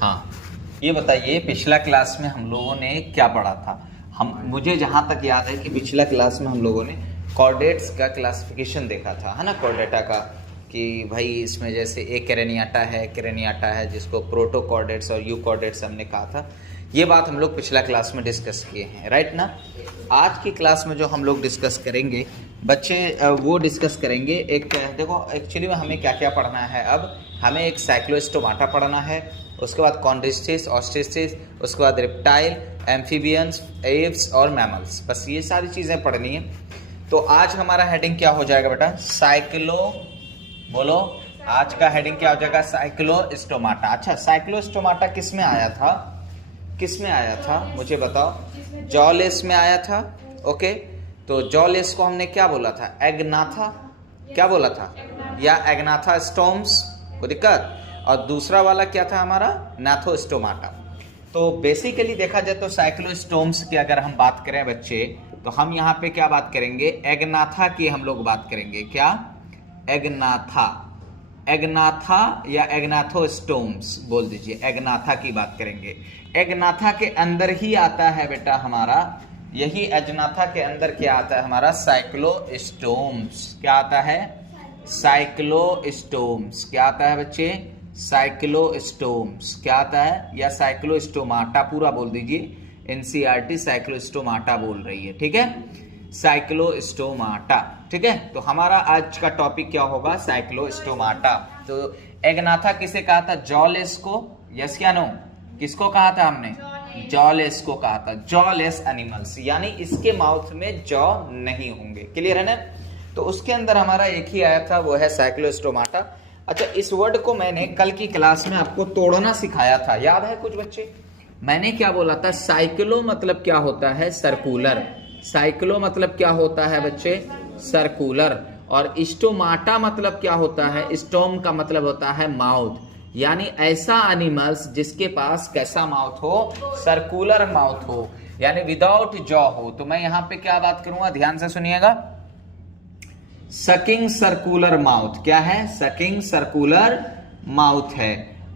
हाँ, ये बताइए पिछला क्लास में हम लोगों ने क्या पढ़ा था। मुझे जहाँ तक याद है कि पिछला क्लास में हम लोगों ने कॉर्डेट्स का क्लासिफिकेशन देखा था, है ना, कॉर्डेटा का, कि भाई इसमें जैसे एक क्रेनियाटा है जिसको प्रोटो कॉर्डेट्स और यू कॉर्डेट्स हमने कहा था। ये बात हम लोग पिछला क्लास में डिस्कस किए हैं, राइट ना। आज की क्लास में जो हम लोग डिस्कस करेंगे बच्चे, वो डिस्कस करेंगे एक, देखो एक्चुअली में हमें क्या क्या पढ़ना है। अब हमें एक साइक्लोस्टोमाटा पढ़ना है, उसके बाद कॉन्ड्रिस्टिस, ऑस्टिस्टिस, उसके बाद रिप्टाइल, एम्फीबियंस, एव्स और मैमल्स, बस ये सारी चीज़ें पढ़नी है। तो आज हमारा हेडिंग क्या हो जाएगा बेटा? बोलो, आज का हेडिंग क्या हो जाएगा? साइक्लोस्टोमाटा। अच्छा, साइक्लोस्टोमाटा किस में आया था मुझे बताओ। जॉलेस में आया था, ओके। तो जॉलेस को हमने क्या बोला था? एग्नाथा, क्या बोला था? या एग्नाथा स्टोम्स, कोई दिक्कत। और दूसरा वाला क्या था हमारा? नाथोस्टोमाटा। तो बेसिकली देखा जाए तो साइक्लोस्टोम्स की अगर हम बात करें बच्चे, तो हम यहाँ पे क्या बात करेंगे? एग्नाथा की हम लोग बात करेंगे। क्या? एग्नाथा या एग्नाथोस्टोम्स बोल दीजिए, एग्नाथा की बात करेंगे। एग्नाथा के अंदर ही आता है बेटा हमारा, यही एग्नाथा के अंदर क्या आता है हमारा? साइक्लोस्टोम्स। क्या आता है? साइक्लोस्टोम्स। क्या आता है बच्चे? साइक्लोस्टोम्स। क्या आता है? या साइक्लोस्टोमाटा पूरा बोल दीजिए, एनसीईआरटी साइक्लोस्टोमाटा बोल रही है, ठीक है, साइक्लोस्टोमाटा, ठीक है। तो हमारा आज का टॉपिक क्या होगा? साइक्लोस्टोमाटा। तो एग्नाथा किसे कहा था? जॉलेस को, यस क्या नो? किसको कहा था हमने? जॉलेस को कहा था। जॉलेस एनिमल्स, यानी इसके माउथ में जॉ नहीं होंगे, क्लियर है ना। तो उसके अंदर हमारा एक ही आया था, वो है साइक्लोस्टोमाटा। अच्छा, इस वर्ड को मैंने कल की क्लास में आपको तोड़ना सिखाया था, याद है कुछ बच्चे? मैंने क्या बोला था? साइक्लो मतलब क्या होता है? सर्कुलर। साइक्लो मतलब क्या होता है बच्चे? सर्कुलर। और स्टोमाटा मतलब क्या होता है? स्टोम का मतलब होता है माउथ, यानी ऐसा एनिमल्स जिसके पास कैसा माउथ हो? सर्कुलर माउथ हो, यानी विदाउट जॉ हो। तो मैं यहाँ पे क्या बात करूंगा, ध्यान से सुनिएगा। Sucking circular mouth. क्या है? सकिंग सर्कुलर माउथ है।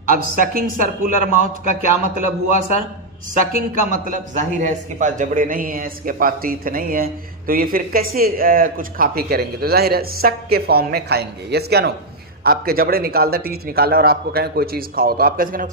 अब सकिंग सर्कुलर माउथ का क्या मतलब हुआ सर? सकिंग का मतलब जाहिर है इसके पास जबड़े नहीं है, इसके पास टीथ नहीं है, तो ये फिर कैसे कुछ खा पी करेंगे? तो जाहिर है सक के फॉर्म में खाएंगे, यस क्या नो। आपके जबड़े निकाल दे, टीथ निकाला और आपको कहें कोई चीज खाओ, तो आप कैसे कहें?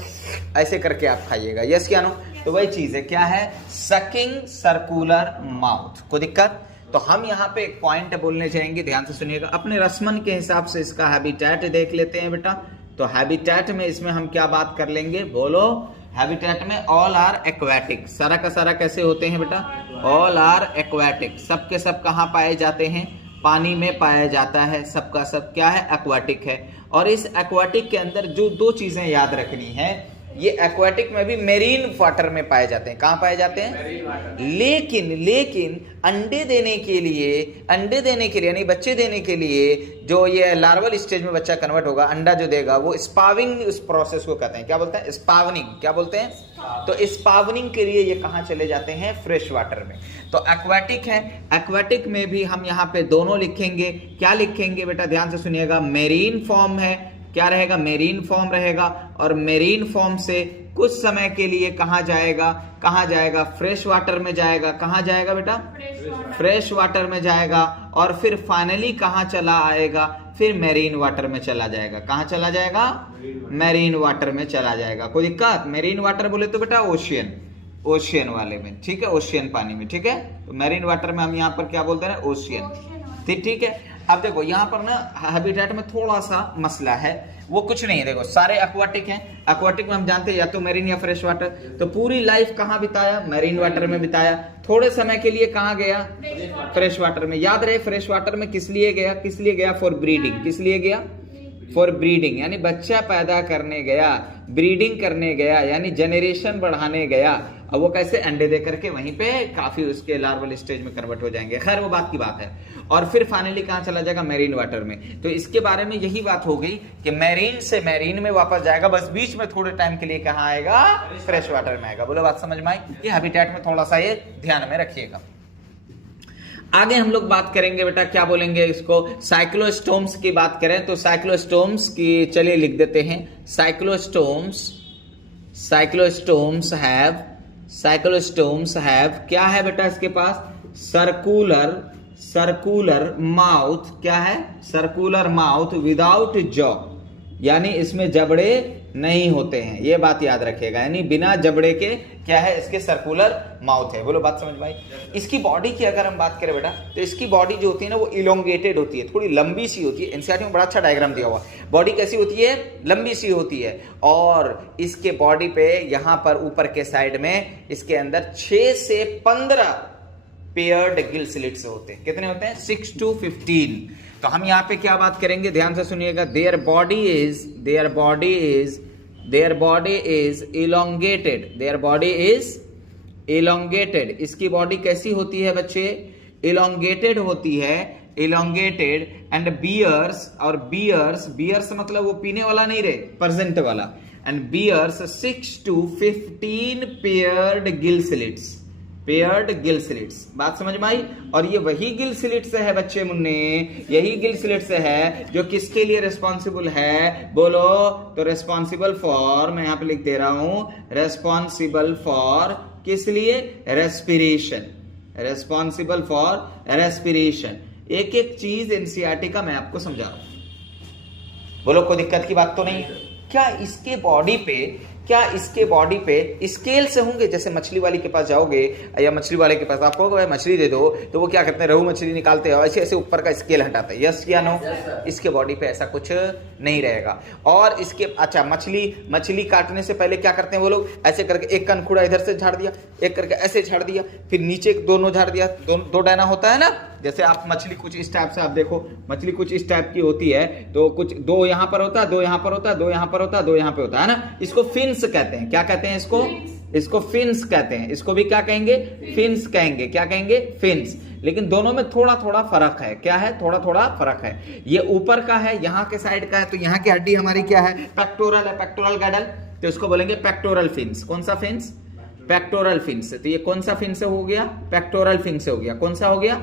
ऐसे करके आप खाइएगा, यस क्या नो। तो वही चीज है, क्या है? Sucking circular mouth. कोई दिक्कत? तो हम यहाँ पे एक पॉइंट बोलने जाएंगे, ध्यान से सुनिएगा। अपने रस्मन के हिसाब से इसका हैबिटेट देख लेते हैं बेटा। तो हैबिटेट में इसमें हम क्या बात कर लेंगे? बोलो। हैबिटेट में ऑल आर एक्वाटिक। सारा का सारा कैसे होते हैं बेटा? All are aquatic. सब के सब कहाँ पाए जाते हैं? पानी में पाया जाता है। सबका सब क्या है? एक्वाटिक है। और इस एक्वाटिक के अंदर जो दो चीजें याद रखनी है, ये एक्वाटिक में भी मेरीन वाटर में पाए जाते हैं। कहाँ पाए जाते हैं? लेकिन अंडे देने के लिए यानी बच्चे देने के लिए, जो ये लार्वल स्टेज में बच्चा कन्वर्ट होगा, अंडा जो देगा, वो स्पाविंग उस प्रोसेस को कहते हैं। क्या बोलते हैं? स्पावनिंग। क्या बोलते हैं? तो स्पावनिंग के लिए ये कहाँ चले जाते हैं? फ्रेश वाटर में। तो एक्वाटिक है। एक्वाटिक में भी हम यहाँ पे दोनों लिखेंगे। क्या लिखेंगे बेटा? ध्यान से सुनिएगा। मेरीन फॉर्म है। क्या रहेगा? मेरीन फॉर्म रहेगा। और मेरीन फॉर्म से कुछ समय के लिए कहाँ जाएगा? फ्रेश वाटर में जाएगा। कहाँ जाएगा बेटा? फ्रेश वाटर में जाएगा। और फिर फाइनली कहाँ चला आएगा? फिर मेरीन वाटर में चला जाएगा। कहाँ चला जाएगा? मेरीन वाटर में चला जाएगा। कोई दिक्कत? मेरीन वाटर बोले तो बेटा ओशियन वाले में, ठीक है, ओशियन पानी में, ठीक है। तो मेरीन वाटर में हम यहाँ पर क्या बोलते हैं? ओशियन। ठीक है। अब देखो यहाँ पर ना हैबिटेट में थोड़ा सा मसला है, वो कुछ नहीं है। देखो सारे एक्वाटिक हैं। एक्वाटिक में हम जानते हैं या तो मेरीन या फ्रेश वाटर। तो पूरी लाइफ कहाँ बिताया? मेरीन वाटर में बिताया। थोड़े समय के लिए कहाँ गया? फ्रेश वाटर में। याद रहे फ्रेश वाटर में किस लिए गया? For breeding. किस लिए गया? फॉर ब्रीडिंग, यानी बच्चा पैदा करने गया, ब्रीडिंग करने गया, यानी जनरेशन बढ़ाने गया। अब वो कैसे? अंडे दे करके वहीं पे काफी उसके लार्वल स्टेज में कन्वर्ट हो जाएंगे। खैर वो बात की बात है। और फिर फाइनली कहाँ चला जाएगा? मेरीन वाटर में। तो इसके बारे में यही बात हो गई कि मेरीन से मेरीन में वापस जाएगा, बस बीच में थोड़े टाइम के लिए कहाँ आएगा? फ्रेश वाटर में आएगा। बोलो बात समझ में आई? ये हैबिटेट में थोड़ा सा ये ध्यान में रखिएगा। आगे हम लोग बात करेंगे बेटा, क्या बोलेंगे इसको? साइक्लोस्टोम्स की बात करें तो साइक्लोस्टोम्स की, चलिए लिख देते हैं, साइक्लोस्टोम्स साइक्लोस्टोम्स हैव क्या है बेटा इसके पास, सर्कुलर माउथ, क्या है, सर्कुलर माउथ विदाउट जॉ, यानी इसमें जबड़े नहीं होते हैं, ये बात याद रखिएगा, यानी बिना जबड़े के क्या है, इसके सर्कुलर माउथ है। बोलो बात समझ में आई। इसकी बॉडी की अगर हम बात करें बेटा, तो इसकी बॉडी जो होती है ना वो इलोंगेटेड होती है, थोड़ी लंबी सी होती है। एनसीईआरटी में बड़ा अच्छा डायग्राम दिया हुआ, बॉडी कैसी होती है, लंबी सी होती है, और इसके बॉडी पे यहां पर ऊपर के साइड में इसके अंदर 6 से 15 पेयर्ड गिल स्लिट्स होते हैं। कितने होते हैं, 6 to 15। तो हम यहाँ पे क्या बात करेंगे, ध्यान से सुनिएगा। Their body is elongated. इसकी बॉडी कैसी होती है बच्चे, इलोंगेटेड होती है, इलोंगेटेड एंड बियर्स, और बियर्स मतलब वो पीने वाला नहीं रहे, प्रेजेंट वाला, and bears 6 to 15 paired gill slits, बात समझ में आई। और ये वही गिल स्लिट्स है बच्चे मुन्ने, यही गिल स्लिट्स है जो किसके लिए रिस्पॉन्सिबल है, बोलो तो रिस्पॉन्सिबल फॉर, मैं यहां पे लिख दे रहा हूं, रिस्पॉन्सिबल फॉर किस लिए, रिस्पॉन्सिबल फॉर रेस्पिरेशन। एक एक चीज एनसीईआरटी का मैं आपको समझा रहा हूं, बोलो कोई दिक्कत की बात तो नहीं। क्या इसके बॉडी पे स्केल से होंगे, जैसे मछली वाली के पास जाओगे या मछली वाले के पास आपको भाई मछली दे दो, तो वो क्या करते हैं, रोहू मछली निकालते हैं, ऐसे ऐसे ऊपर का स्केल हटाते हैं, यस या नो। इसके बॉडी पे ऐसा कुछ नहीं रहेगा। और इसके अच्छा मछली काटने से पहले क्या करते हैं वो लोग, ऐसे करके एक कनखुड़ा इधर से झाड़ दिया, एक करके ऐसे झाड़ दिया, फिर नीचे दोनों झाड़ दिया, दो डायना होता है ना। जैसे आप मछली कुछ इस टाइप से, आप देखो मछली कुछ इस टाइप की होती है, तो कुछ दो यहां पर होता है, दो यहां पर होता है, दो यहां पर होता है, दो यहां पे होता है ना। इसको फिन्स कहते हैं, क्या कहते हैं इसको फिन्स कहते हैं। इसको भी क्या कहेंगे, फिन्स कहेंगे, क्या कहेंगे, फिन्स। लेकिन दोनों में थोड़ा थोड़ा फर्क है, क्या है, थोड़ा थोड़ा फर्क है। ये ऊपर का है, यहाँ के साइड का है, तो यहाँ की हड्डी हमारी क्या है, पेक्टोरल है, पेक्टोरल गैडल, तो इसको बोलेंगे पेक्टोरल फिन्स। कौन सा फिन्स, पेक्टोरल फिन्स। तो ये कौन सा फिन्स हो गया, पेक्टोरल फिन्स हो गया। कौन सा हो गया,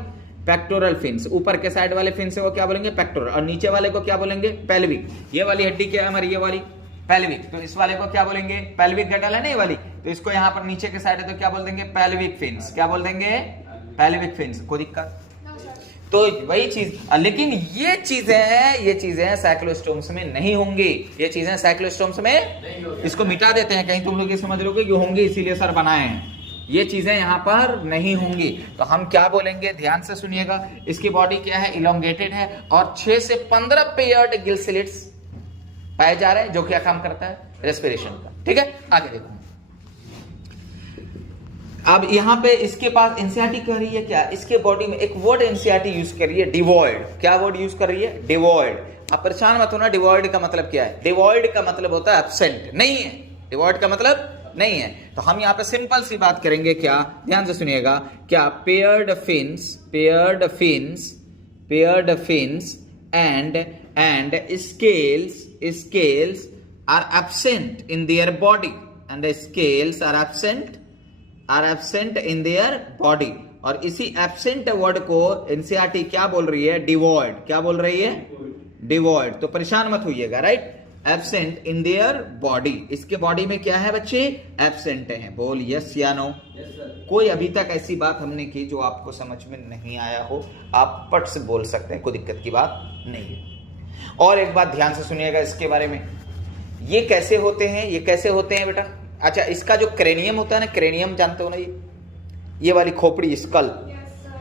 पेक्टोरल फिन्स। ऊपर के साइड वाले फिन्स को क्या बोलेंगे, पेक्टोरल, और नीचे वाले को क्या बोलेंगे, पेल्विक। ये वाली हड्डी क्या है हमारी, ये वाली पेल्विक, तो इस वाले को क्या बोलेंगे, पेल्विक गैडल है ना ये वाली, तो इसको यहाँ पर नीचे के साइड है तो क्या बोल देंगे, पेल्विक फिन्स। क्या बोल देंगे, पेल्विक फिन्स। कोई दिक्कत, तो वही चीज। लेकिन ये चीजें साइक्लोस्टोम्स में नहीं होंगी, ये चीजें साइक्लोस्टोम्स में, इसको मिटा देते हैं, कहीं तुम लोग ये समझ लोगे कि होंगी इसीलिए सर बनाए हैं, ये चीजें यहां पर नहीं होंगी। तो हम क्या बोलेंगे, ध्यान से सुनिएगा। इसकी बॉडी क्या है, इलोंगेटेड है, और 6 से 15 पेयर्ड गिल स्लिट्स पाए जा रहे हैं, जो क्या काम करता है, रेस्पिरेशन का। ठीक है, आगे देखो। अब यहां पे इसके पास एनसीईआरटी कह रही है क्या, इसके बॉडी में एक वर्ड एनसीईआरटी यूज कर रही है, डिवॉइड। क्या वर्ड यूज कर रही है, डिवॉइड। आप परेशान मत होना, डिवॉइड का मतलब क्या है, डिवॉइड का मतलब होता है एब्सेंट, नहीं है, डिवॉइड का मतलब नहीं है। तो हम यहां पे सिंपल सी बात करेंगे, क्या, ध्यान से सुनिएगा, क्या, paired fins and scales are absent in their body, and the scales are absent in their body। और इसी absent वर्ड को एनसीईआरटी क्या बोल रही है, डिवॉइड। क्या बोल रही है, डिवॉइड। तो परेशान मत होइएगा, right. Absent in their body, इसके बॉडी में क्या है बच्चे, एब्सेंट है। बोल यस या नो। कोई अभी तक ऐसी बात हमने की जो आपको समझ में नहीं आया हो, आप पट से बोल सकते हैं, कोई दिक्कत की बात नहीं है। और एक बात ध्यान से सुनिएगा इसके बारे में, ये कैसे होते हैं बेटा। अच्छा, इसका जो क्रेनियम होता है ना, क्रेनियम जानते हो ना, ये वाली खोपड़ी, स्कल,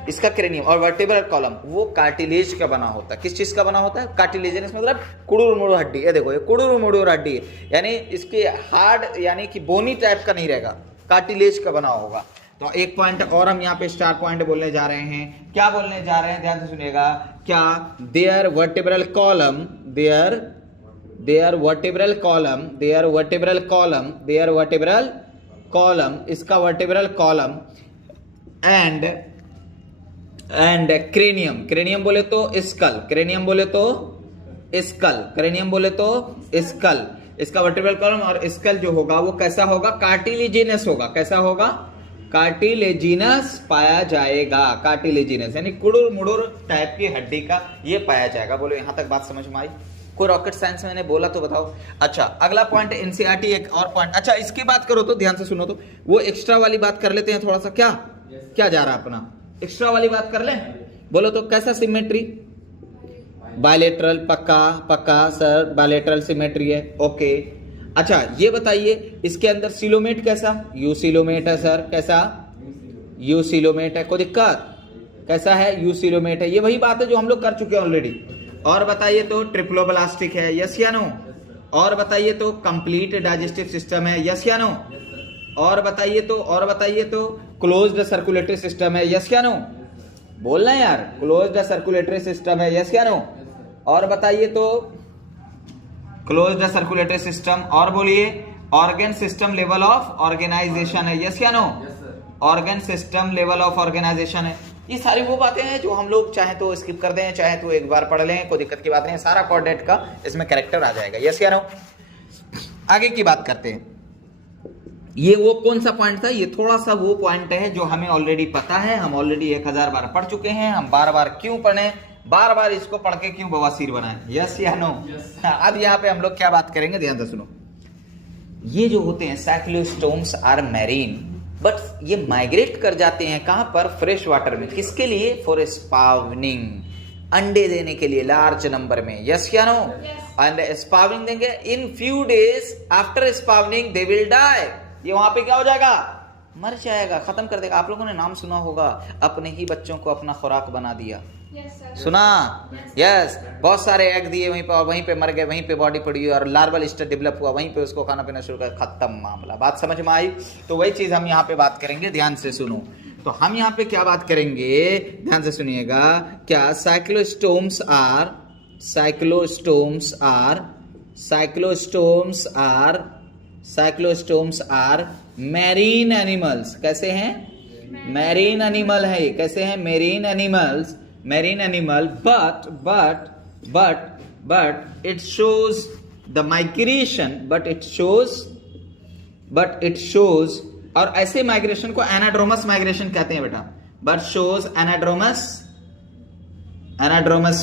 इसका क्रेनियम और वर्टेब्रल कॉलम वो कार्टिलेज का बना होता है। किस चीज का बना होता है, कार्टिलेजिनस, मतलब कुड़ुर मुड़ुर हड्डी। ये देखो, ये कुड़ुर मुड़ुर हड्डी है, यानी इसके हार्ड यानी कि बोनी टाइप का नहीं रहेगा, कार्टिलेज का बना होगा। तो एक पॉइंट और हम यहाँ पे स्टार पॉइंट बोलने जा रहे हैं। क्या बोलने जा रहे हैं, ध्यान से सुनिएगा। क्या, देयर वर्टेब्रल कॉलम, इसका वर्टेब्रल कॉलम एंड क्रेनियम बोले तो स्कल, इसका वर्टेब्रल कॉलम और स्कल जो होगा वो कैसा होगा, कार्टिलेजिनस होगा। कैसा होगा, कार्टिलेजिनस पाया जाएगा। कार्टिलेजिनस यानी कुड़ुर मुड़ुर टाइप की हड्डी का ये पाया जाएगा। बोलो यहां तक बात समझ में आई। कोई रॉकेट साइंस मैंने बोला तो बताओ। अच्छा अगला पॉइंट एनसीईआरटी, एक और पॉइंट। अच्छा इसकी बात करो तो ध्यान से सुनो, तो वो एक्स्ट्रा वाली बात कर लेते हैं थोड़ा सा। क्या क्या जा रहा है अपना, एक्स्ट्रा वाली बात कर ले। बोलो तो कैसा सिमेट्री, बायलेटरल। पक्का पक्का सर, बायलेटरल सिमेट्री है, ओके। अच्छा ये बताइए इसके अंदर सिलोमेट कैसा, यू सिलोमेट है सर। कैसा, यू सिलोमेट है, कोई दिक्कत, कैसा है, यू सिलोमेट है। ये वही बात है जो हम लोग कर चुके हैं ऑलरेडी। और बताइए तो ट्रिप्लोब्लास्टिक है, यस या नो। और बताइए तो कंप्लीट डाइजेस्टिव सिस्टम है, यस या नो। और बताइए तो क्लोज्ड सर्कुलेटरी सिस्टम है, यस या नो। बोलना यार, क्लोज्ड सर्कुलेटरी सिस्टम है, यस या नो। और बताइए तो क्लोज्ड सर्कुलेटरी सिस्टम। और बोलिए organ system level of organisation है, यस या no. Organ system level of organisation है। ये सारी वो बातें हैं जो हम लोग चाहे तो स्किप कर दें, चाहे तो एक बार पढ़ लें, कोई दिक्कत की बात नहीं। सारा कोऑर्डिनेट का इसमें कैरेक्टर आ जाएगा, यस या नो। आगे की बात करते हैं। ये वो कौन सा पॉइंट था, ये थोड़ा सा वो पॉइंट है जो हमें ऑलरेडी पता है, हम ऑलरेडी 1000 बार पढ़ चुके हैं। हम बार बार क्यों पढ़े, बार बार इसको पढ़ के क्यों बवासीर बनाए, यस या नो। अब यहाँ पे हम लोग क्या बात करेंगे, ध्यान से सुनो। ये जो होते हैं साइक्लोस्टोम्स आर मैरीन, बट ये माइग्रेट कर जाते हैं कहां पर, फ्रेश वाटर में। किसके लिए, फॉर स्पावनिंग, अंडे देने के लिए लार्ज नंबर में, यस या नो। एंड स्पावनिंग देंगे, in few days after spawning they will die. ये वहां पे क्या हो जाएगा, मर जाएगा, खत्म कर देगा। आप लोगों ने नाम सुना होगा, अपने ही बच्चों को अपना खुराक बना दिया, सुना, यस। बहुत सारे एग दिए वहीं पे, और वहीं पे मर गए, वहीं पे बॉडी पड़ी और लार्वल स्टेज डेवलप हुआ, वहीं पे उसको खाना पीना शुरू कर, खत्म मामला। बात समझ में आई। तो वही चीज हम यहाँ पे बात करेंगे, ध्यान से सुनो। तो हम यहाँ पे क्या बात करेंगे, ध्यान से सुनिएगा। क्या साइक्लोस्टोम्स आर मैरीन एनिमल्स। कैसे हैं, मैरीन एनिमल है ये, कैसे हैं, marine animals, marine animal, but it shows the migration, but it shows और ऐसे माइग्रेशन को एनाड्रोमस माइग्रेशन कहते हैं बेटा, but shows anadromous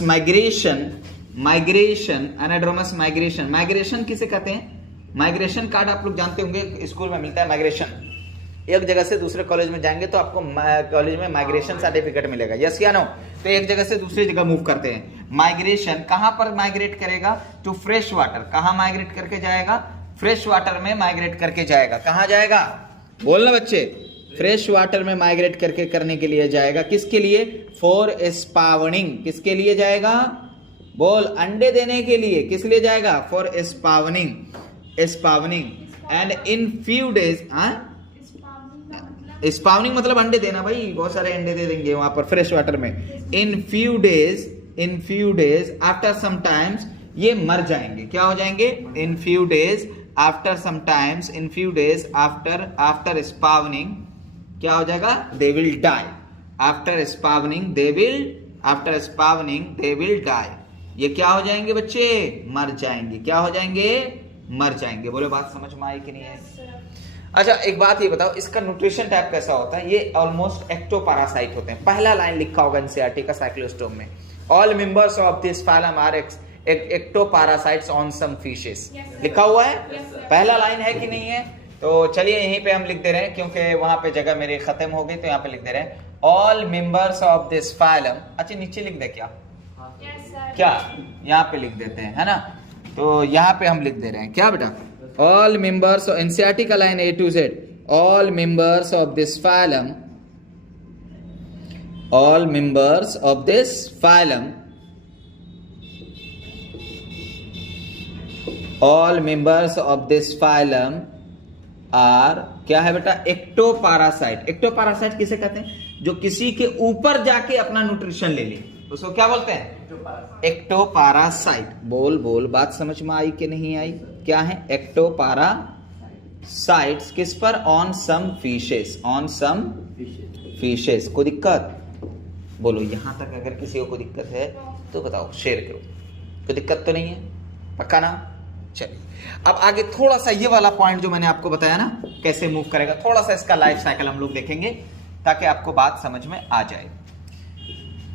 migration. Migration किसे कहते हैं, माइग्रेशन कार्ड आप लोग जानते होंगे, स्कूल में मिलता है माइग्रेशन। एक जगह से दूसरे कॉलेज में जाएंगे तो आपको कॉलेज में माइग्रेशन सर्टिफिकेट मिलेगा, यस या नो। तो एक जगह से दूसरी जगह मूव करते हैं। माइग्रेशन कहां पर माइग्रेट करेगा, टू फ्रेश वाटर। कहां माइग्रेट करके जाएगा, फ्रेश वाटर में माइग्रेट करके जाएगा। कहां जाएगा, बोलना बच्चे, फ्रेश वाटर में माइग्रेट करने के लिए जाएगा। किसके लिए, फॉर स्पावनिंग। किसके लिए जाएगा, बोल, अंडे देने के लिए। किस लिए जाएगा, for spawning. And in few days, spawning मतलब अंडे देना भाई, बहुत सारे अंडे दे देंगे वहां पर फ्रेश वाटर में। In few days after some times ये मर जाएंगे। क्या हो जाएंगे, in few days after some times, in few days after spawning क्या हो जाएगा, they will die. After spawning they will die. ये क्या हो जाएंगे बच्चे, मर जाएंगे। क्या हो जाएंगे, मर जाएंगे। बोलो बात समझ में आई कि नहीं है। अच्छा एक बात ये बताओ, इसका न्यूट्रिशन टाइप कैसा होता है। ये ऑलमोस्ट एक्टोपैरासाइट होते हैं। पहला लाइन लिखा होगा एनसीईआरटी का साइक्लोस्टोम में, all members of this phylum are ectoparasites on some fishes, लिखा हुआ है। पहला लाइन है कि नहीं है। तो चलिए यहीं पे हम लिख दे रहे हैं, क्योंकि वहां पे जगह मेरी खत्म हो गई, तो यहाँ पे लिख दे रहे हैं all members of this phylum. अच्छा नीचे लिख दे क्या, क्या यहाँ पे लिख देते हैं, है ना। तो यहाँ पे हम लिख दे रहे हैं क्या बेटा, all members of NCERT का line A to Z, all members of this phylum, all members of this phylum, all members of this phylum are क्या है बेटा, एक्टोपैरासाइट। एक्टोपैरासाइट किसे कहते हैं, जो किसी के ऊपर जाके अपना न्यूट्रिशन ले ले, उसको क्या बोलते हैं, एक्टोपैरासाइट। बोल बोल, बात समझ में आई कि नहीं आई। क्या है, एक्टोपैरासाइट्स। किस पर, on some fishes, on some fishes. कोई दिक्कत, बोलो यहां तक अगर किसी को कोई दिक्कत है तो बताओ, शेयर करो। कोई दिक्कत तो नहीं है, पक्का ना। चलिए अब आगे थोड़ा सा ये वाला पॉइंट जो मैंने आपको बताया ना, कैसे मूव करेगा, थोड़ा सा इसका लाइफ साइकिल हम लोग देखेंगे ताकि आपको बात समझ में आ जाए।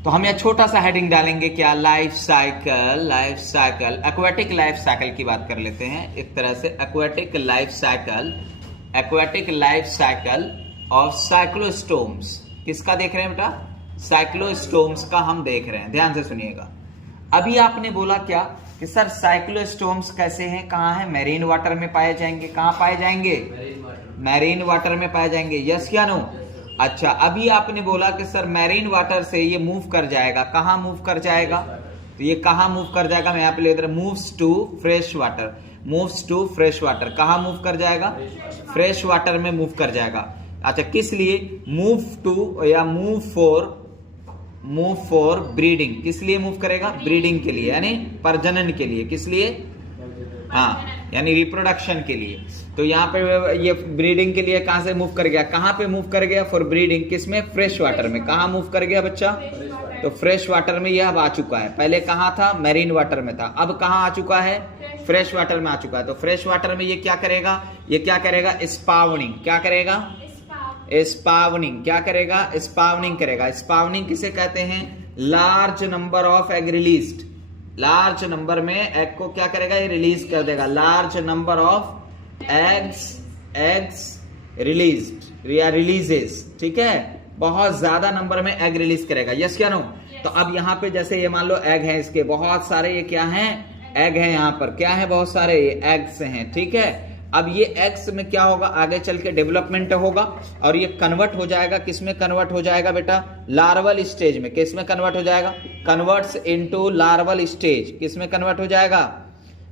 तो हम यहाँ छोटा सा हेडिंग डालेंगे, क्या? Life cycle. Life cycle, aquatic life cycle की बात कर लेते हैं एक तरह से। Aquatic life cycle, aquatic life cycle of cyclostomes. किसका देख रहे हैं बेटा? साइक्लोस्टोम्स का हम देख रहे हैं। ध्यान से सुनिएगा। अभी आपने बोला क्या कि सर साइक्लोस्टोम्स कैसे हैं, कहाँ हैं? मैरीन वाटर में पाए जाएंगे। कहाँ पाए जाएंगे? मैरीन वाटर में पाए जाएंगे। यस या नो? अच्छा, अभी आपने बोला कि सर मैरीन वाटर से ये मूव कर जाएगा। कहाँ मूव कर जाएगा? तो ये कहाँ मूव कर जाएगा? मैं यहाँ पे ले रहा हूं, moves to fresh water. Moves to fresh water. कहाँ मूव कर जाएगा? फ्रेश वाटर में मूव कर जाएगा। अच्छा, किस लिए? मूव टू या मूव फॉर ब्रीडिंग। किस लिए मूव करेगा? ब्रीडिंग के लिए, यानी प्रजनन के लिए। किस लिए? हाँ, यानी रिप्रोडक्शन के लिए। तो यहाँ पे ये ब्रीडिंग के लिए कहां से मूव कर गया? कहां पे मूव कर गया? For breeding. किसमें? फ्रेश वाटर में। कहां मूव कर गया बच्चा? तो फ्रेश वाटर में ये अब आ चुका है। पहले कहां था? मैरीन वाटर में था। अब कहां आ चुका है? फ्रेश वाटर में आ चुका है। तो फ्रेश वाटर में ये क्या करेगा? ये क्या करेगा? स्पावनिंग। क्या करेगा? स्पावनिंग। क्या करेगा? स्पावनिंग करेगा। स्पावनिंग किसे कहते हैं? Large number of egg released. Large number में एग को क्या करेगा? ये रिलीज कर देगा। Large number of eggs released या रिलीजेस। ठीक है, बहुत ज्यादा नंबर में एग रिलीज करेगा। यस क्या नो? तो अब यहाँ पे जैसे ये मान लो एग है, इसके बहुत सारे ये क्या हैं? एग है। यहाँ पर क्या है? बहुत सारे ये एग्स हैं। ठीक है, अब ये एग्स में क्या होगा? आगे चल के डेवलपमेंट होगा और ये कन्वर्ट हो जाएगा। किसमें कन्वर्ट हो जाएगा बेटा? लार्वल स्टेज में। किसमें कन्वर्ट हो जाएगा? Converts into larval stage. किसमें कन्वर्ट हो जाएगा?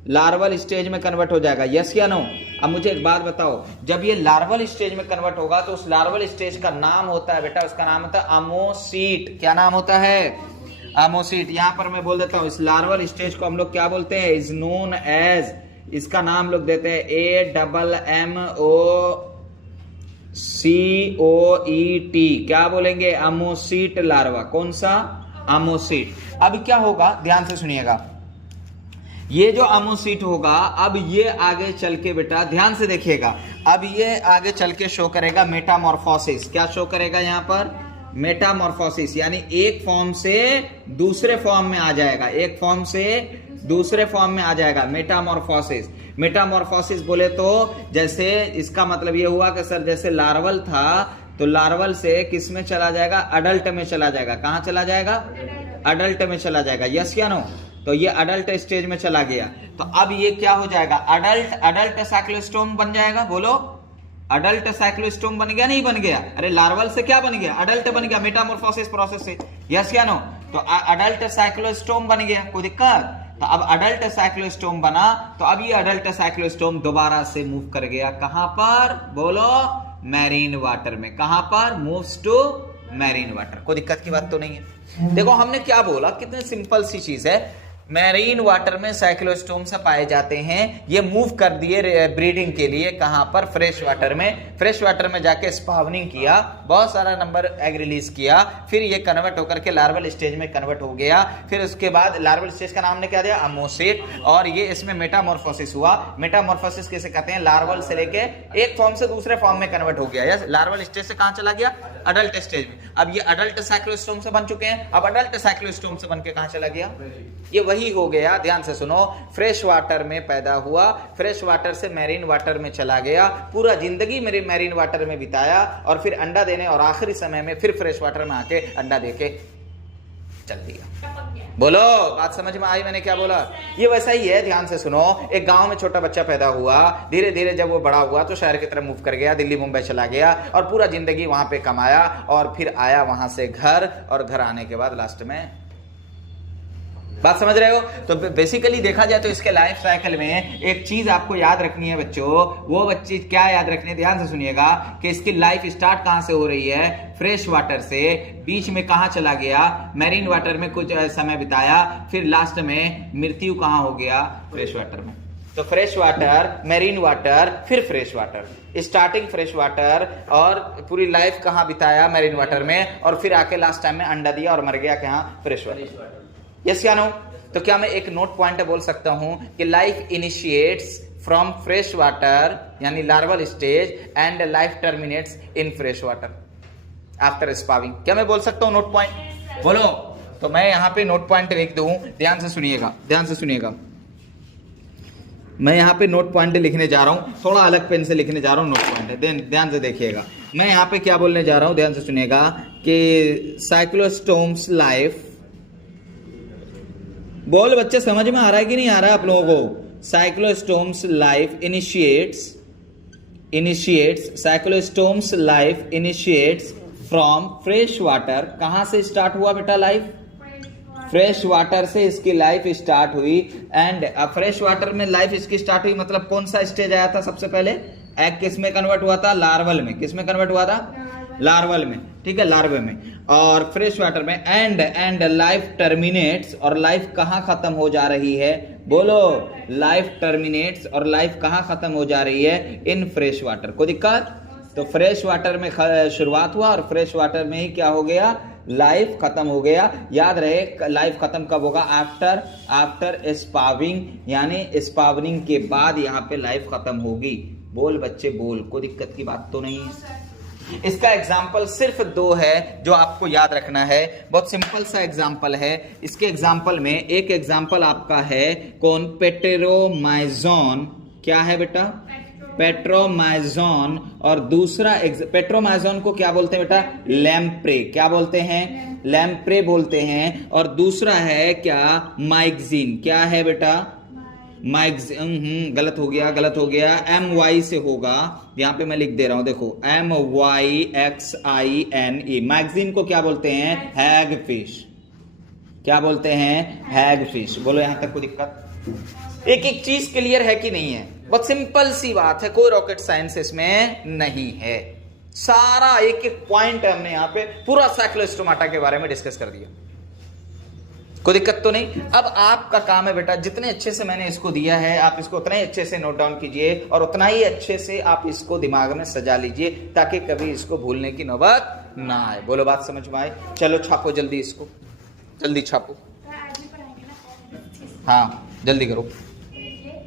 लार्वल स्टेज में कन्वर्ट हो जाएगा। यस या नो? अब मुझे एक बात बताओ, जब ये लार्वल स्टेज में कन्वर्ट होगा तो उस लार्वल स्टेज का नाम होता है बेटा, उसका नाम होता है अमोसीट। क्या नाम होता है? अमोसीट। यहां पर मैं बोल देता हूं, इस लार्वल स्टेज को हम लोग क्या बोलते हैं? इज नोन एज, इसका नाम लोग देते हैं AMMOCOET। क्या बोलेंगे? अमोसीट लार्वा। कौन सा? अमोसीट। अब क्या होगा? ध्यान से सुनिएगा। ये जो अमोसीट होगा, अब ये आगे चल के बेटा ध्यान से देखिएगा, अब ये आगे चल के शो करेगा मेटामॉर्फोसिस। क्या शो करेगा यहाँ पर? मेटामॉर्फोसिस, यानी एक फॉर्म से दूसरे फॉर्म में आ जाएगा। एक फॉर्म से दूसरे फॉर्म में आ जाएगा। मेटामॉर्फोसिस। मेटामॉर्फोसिस बोले तो जैसे इसका मतलब ये हुआ कि सर जैसे लार्वल था तो लार्वल से किस में चला जाएगा? अडल्ट में चला जाएगा। कहां चला जाएगा? अडल्ट में चला जाएगा। यस या नो? तो ये अडल्ट स्टेज में चला गया। तो अब ये क्या हो जाएगा? अडल्ट साइक्लोस्टोम बन जाएगा। बोलो, अडल्ट साइक्लोस्टोम बन गया? नहीं बन गया? अरे लार्वल से क्या बन गया? अडल्ट बन गया मेटामॉर्फोसिस प्रोसेस से। यस या नो? तो अडल्ट साइक्लोस्टोम बन गया। कोई दिक्कत? तो अब अडल्ट साइक्लोस्टोम बना, तो अब ये अडल्ट साइक्लोस्टोम दोबारा से मूव कर गया। कहां पर? बोलो, मैरीन वाटर में। कहां पर? Moves to marine water. कोई दिक्कत की बात तो नहीं है। देखो हमने क्या बोला, कितनी सिंपल सी चीज है। मैरीन वाटर में साइक्लोस्टोम से पाए जाते हैं। ये मूव कर दिए ब्रीडिंग के लिए। कहां पर? फ्रेश वाटर में। फ्रेश वाटर में जाके स्पावनिंग किया, बहुत सारा नंबर एग रिलीज किया, फिर ये कन्वर्ट होकर के लार्वल स्टेज में कन्वर्ट हो गया। फिर उसके बाद लार्वल स्टेज का नाम ने क्या दिया? अमोसेट। और ये इसमें मेटामॉर्फोसिस हुआ। मेटामॉर्फोसिस किसे कहते हैं? लार्वल से लेके एक फॉर्म से दूसरे फॉर्म में कन्वर्ट हो गया। यस, लार्वल स्टेज से कहां चला गया? अडल्ट स्टेज में। अब ये अडल्ट साइक्लोस्टोम से बन चुके हैं। अब अडल्ट साइक्लोस्टोम से बन के कहां चला गया? ये वही हो गया। ध्यान से सुनो, फ्रेश वाटर में पैदा हुआ, फ्रेश वाटर से मैरीन वाटर में चला गया, पूरा जिंदगी मेरे मैरीन वाटर में बिताया और फिर अंडा देने और आखिरी समय में फिर फ्रेश वाटर में आके अंडा देके चल दिया। बोलो, बात समझ में आई मैंने क्या बोला? ये वैसा ही है। ध्यान से सुनो, एक गांव में छोटा बच्चा पैदा हुआ, धीरे धीरे जब वो बड़ा हुआ तो शहर की तरफ मूव कर गया, दिल्ली मुंबई चला गया और पूरा जिंदगी वहां पे कमाया और फिर आया वहां से घर, और घर आने के बाद लास्ट में, बात समझ रहे हो? तो बेसिकली देखा जाए तो इसके लाइफ साइकिल में एक चीज आपको याद रखनी है बच्चों। वो बच्ची क्या याद रखनी है? ध्यान से सुनिएगा कि इसकी लाइफ स्टार्ट कहां से हो रही है? फ्रेश वाटर से। बीच में कहां चला गया? मैरीन वाटर में कुछ समय बिताया, फिर लास्ट में मृत्यु कहां हो गया? फ्रेश वाटर में। तो फ्रेश वाटर, मैरीन वाटर, फिर fresh water. Starting fresh water और पूरी लाइफ कहां बिताया? मैरीन वाटर में, और फिर आके लास्ट टाइम में अंडा दिया और मर गया कहां? Fresh water. यस या नो? तो क्या मैं एक नोट पॉइंट बोल सकता हूं कि life initiates from fresh water यानी larval stage and life terminates in fresh water after spawning. क्या मैं बोल सकता हूं नोट पॉइंट? बोलो, तो मैं यहाँ पे नोट पॉइंट लिख दूं, ध्यान से सुनिएगा, ध्यान से सुनिएगा। मैं यहाँ पे नोट पॉइंट लिखने जा रहा हूँ, थोड़ा अलग पेन से लिखने जा रहा हूँ नोट पॉइंट, ध्यान से देखिएगा। मैं यहाँ पे क्या बोलने जा रहा हूँ, ध्यान से सुनिएगा कि साइक्लोस्टोम्स लाइफ, बोल बच्चे समझ में आ रहा है कि नहीं आ रहा है आप लोगों को? Cyclostomes life initiates cyclostomes life initiates from fresh water. कहां से स्टार्ट हुआ बेटा लाइफ? फ्रेश वाटर से इसकी लाइफ स्टार्ट हुई। एंड फ्रेश वाटर में लाइफ इसकी स्टार्ट हुई मतलब कौन सा स्टेज आया था सबसे पहले? एग किस में कन्वर्ट हुआ था? लार्वल में। किस में कन्वर्ट हुआ था? लार्वल में, ठीक है, लार्वे में, और फ्रेश वाटर में। एंड लाइफ टर्मिनेट्स, और लाइफ कहां खत्म हो जा रही है? बोलो, लाइफ टर्मिनेट्स, और लाइफ कहां खत्म हो जा रही है? इन फ्रेश वाटर। कोई दिक्कत? तो फ्रेश वाटर में शुरुआत हुआ और फ्रेश वाटर में ही क्या हो गया? लाइफ खत्म हो गया। याद रहे लाइफ खत्म कब होगा? आफ्टर स्पाविंग, यानी स्पावनिंग के बाद यहाँ पे लाइफ खत्म होगी। बोल बच्चे बोल, कोई दिक्कत की बात तो नहीं है। इसका एग्जाम्पल सिर्फ 2 है जो आपको याद रखना है, बहुत सिंपल सा एग्जाम्पल है। इसके एग्जाम्पल में एक एग्जाम्पल आपका है कौन? पेट्रोमाइजोन। क्या है बेटा? पेट्रोमाइजोन। और दूसरा पेट्रोमाइजोन को क्या बोलते हैं बेटा? लैम्प्रे। क्या बोलते हैं? लैम्प्रे बोलते हैं। और दूसरा है क्या? माइक्सिन। क्या है बेटा? गलत हो गया, MY से होगा, यहां पे मैं लिख दे रहा हूं, देखो MYXINE। मैगजीन को क्या बोलते हैं? हैगफिश। क्या बोलते हैं? हैगफिश। बोलो यहां तक कोई दिक्कत? एक एक चीज क्लियर है कि नहीं है? बहुत सिंपल सी बात है, कोई रॉकेट साइंस इसमें नहीं है। सारा एक एक पॉइंट हमने यहां पे पूरा साइक्लोस्टोमाटा के बारे में डिस्कस कर दिया। कोई दिक्कत तो नहीं? अब आपका काम है बेटा, जितने अच्छे से मैंने इसको दिया है आप इसको उतना ही अच्छे से नोट डाउन कीजिए और उतना ही अच्छे से आप इसको दिमाग में सजा लीजिए ताकि कभी इसको भूलने की नौबत ना आए। बोलो बात समझ में आए? चलो छापो जल्दी, इसको जल्दी छापो। हाँ जल्दी करो।